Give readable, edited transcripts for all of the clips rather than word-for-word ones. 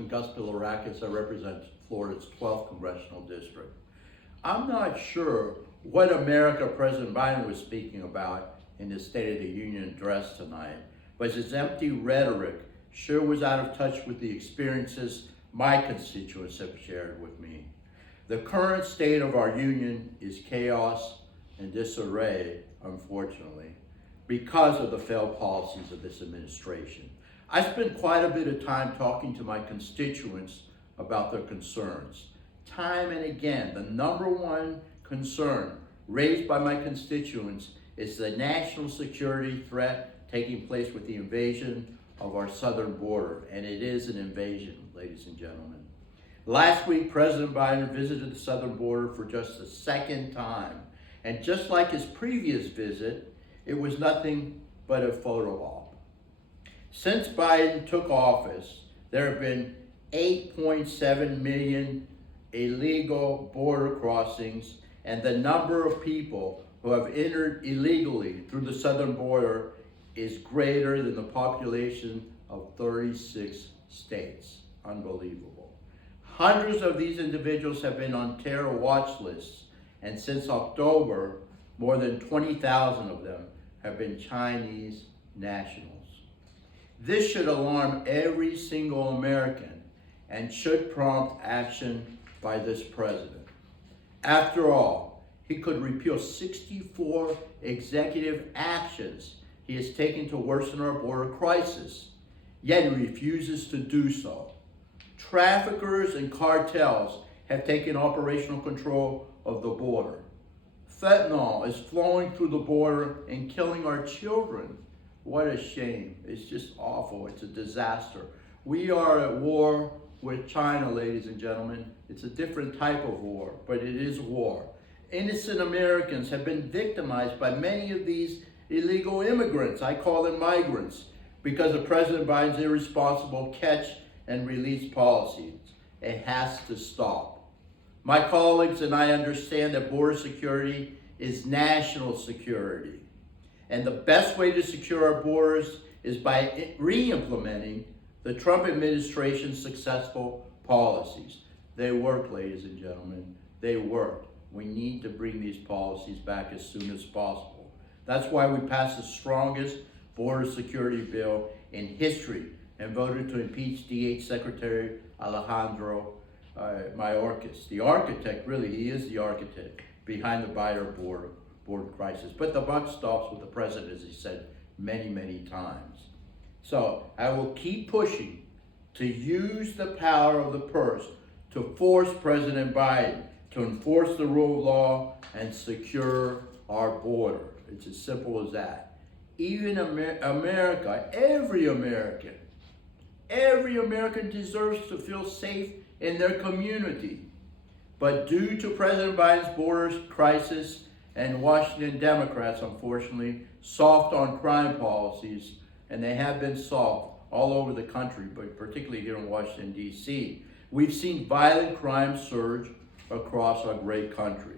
Congressman Gus Bilirakis. I represent Florida's 12th Congressional District. I'm not sure what America President Biden was speaking about in his State of the Union address tonight, but his empty rhetoric sure was out of touch with the experiences my constituents have shared with me. The current state of our union is chaos and disarray, unfortunately, because of the failed policies of this administration. I spent quite a bit of time talking to my constituents about their concerns. Time and again, the number one concern raised by my constituents is the national security threat taking place with the invasion of our southern border, and it is an invasion, ladies and gentlemen. Last week, President Biden visited the southern border for just the second time, and just like his previous visit, it was nothing but a photo op. Since Biden took office, there have been 8.7 million illegal border crossings, and the number of people who have entered illegally through the southern border is greater than the population of 36 states. Unbelievable. Hundreds of these individuals have been on terror watch lists, and since October, more than 20,000 of them have been Chinese nationals. This should alarm every single American and should prompt action by this president. After all, he could repeal 64 executive actions he has taken to worsen our border crisis, yet he refuses to do so. Traffickers and cartels have taken operational control of the border. Fentanyl is flowing through the border and killing our children. What a shame. It's just awful. It's a disaster. We are at war with China, ladies and gentlemen. It's a different type of war, but it is war. Innocent Americans have been victimized by many of these illegal immigrants. I call them migrants because of President Biden's irresponsible catch and release policies. It has to stop. My colleagues and I understand that border security is national security. And the best way to secure our borders is by re-implementing the Trump administration's successful policies. They work, ladies and gentlemen. They work. We need to bring these policies back as soon as possible. That's why we passed the strongest border security bill in history and voted to impeach DH Secretary Alejandro Mayorkas. The architect, really, he is the architect behind the Biden border crisis. But the buck stops with the president, as he said many, many times. So I will keep pushing to use the power of the purse to force President Biden to enforce the rule of law and secure our border. It's as simple as that. Even America, every American deserves to feel safe in their community. But due to President Biden's border crisis and Washington Democrats, unfortunately, soft on crime policies, and they have been soft all over the country, but particularly here in Washington, D.C., we've seen violent crime surge across our great country.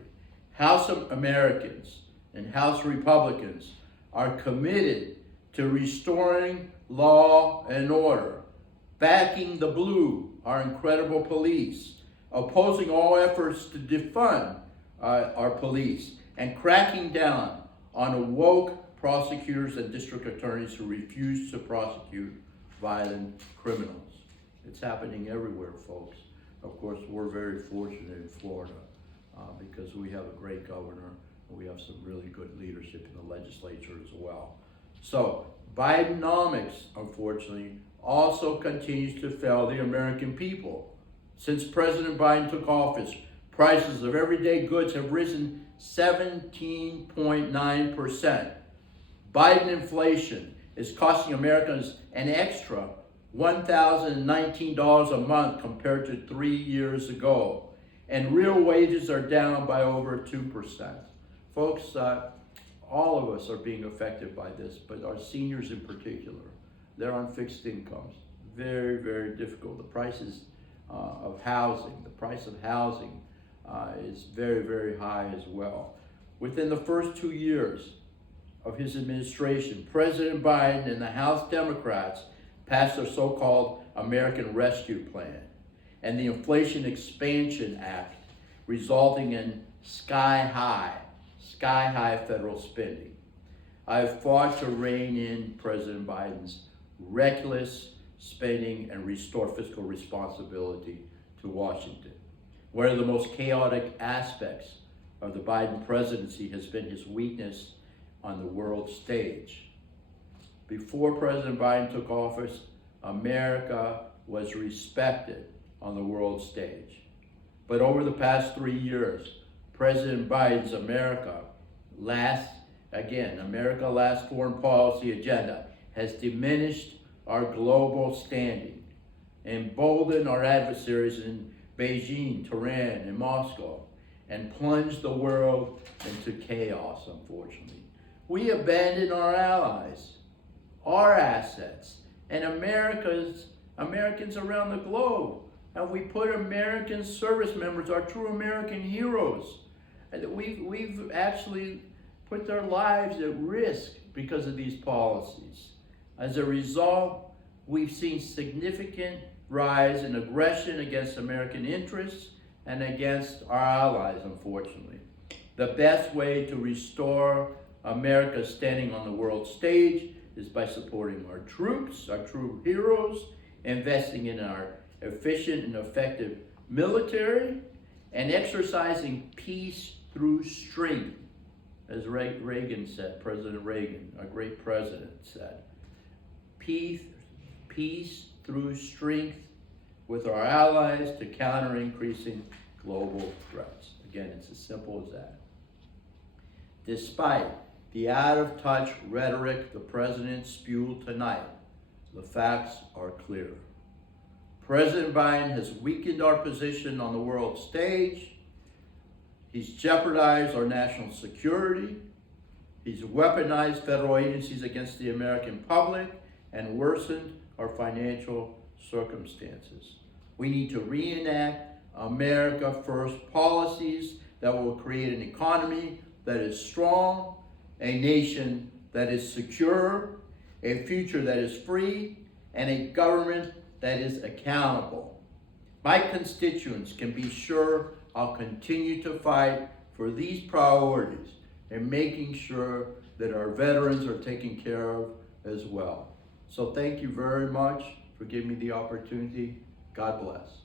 House Americans and House Republicans are committed to restoring law and order, backing the blue, our incredible police, opposing all efforts to defund our police, and cracking down on woke prosecutors and district attorneys who refuse to prosecute violent criminals. It's happening everywhere, folks. Of course, we're very fortunate in Florida because we have a great governor and we have some really good leadership in the legislature as well. So Bidenomics, unfortunately, also continues to fail the American people. Since President Biden took office, prices of everyday goods have risen 17.9%. Biden inflation is costing Americans an extra $1,019 a month compared to 3 years ago. And real wages are down by over 2%. Folks, all of us are being affected by this, but our seniors in particular, they're on fixed incomes. Very, very difficult. The prices of housing, the price of housing is very, very high as well. Within the first 2 years of his administration, President Biden and the House Democrats passed their so-called American Rescue Plan and the Inflation Expansion Act, resulting in sky-high federal spending. I have fought to rein in President Biden's reckless spending and restore fiscal responsibility to Washington. One of the most chaotic aspects of the Biden presidency has been his weakness on the world stage. Before President Biden took office, America was respected on the world stage. But over the past 3 years, President Biden's America Last foreign policy agenda has diminished our global standing, emboldened our adversaries in Beijing, Tehran, and Moscow, and plunged the world into chaos, unfortunately. We abandoned our allies, our assets, and Americans around the globe. And we put American service members, our true American heroes, and we've actually put their lives at risk because of these policies. As a result, we've seen significant rise in aggression against American interests and against our allies, unfortunately. The best way to restore America's standing on the world stage is by supporting our troops, our true heroes, investing in our efficient and effective military, and exercising peace through strength. As Reagan said, President Reagan, a great president, said, peace through strength with our allies to counter increasing global threats. Again, it's as simple as that. Despite the out-of-touch rhetoric the president spewed tonight, the facts are clear. President Biden has weakened our position on the world stage. He's jeopardized our national security. He's weaponized federal agencies against the American public and worsened our financial circumstances. We need to reenact America First policies that will create an economy that is strong, a nation that is secure, a future that is free, and a government that is accountable. My constituents can be sure I'll continue to fight for these priorities and making sure that our veterans are taken care of as well. So thank you very much for giving me the opportunity. God bless.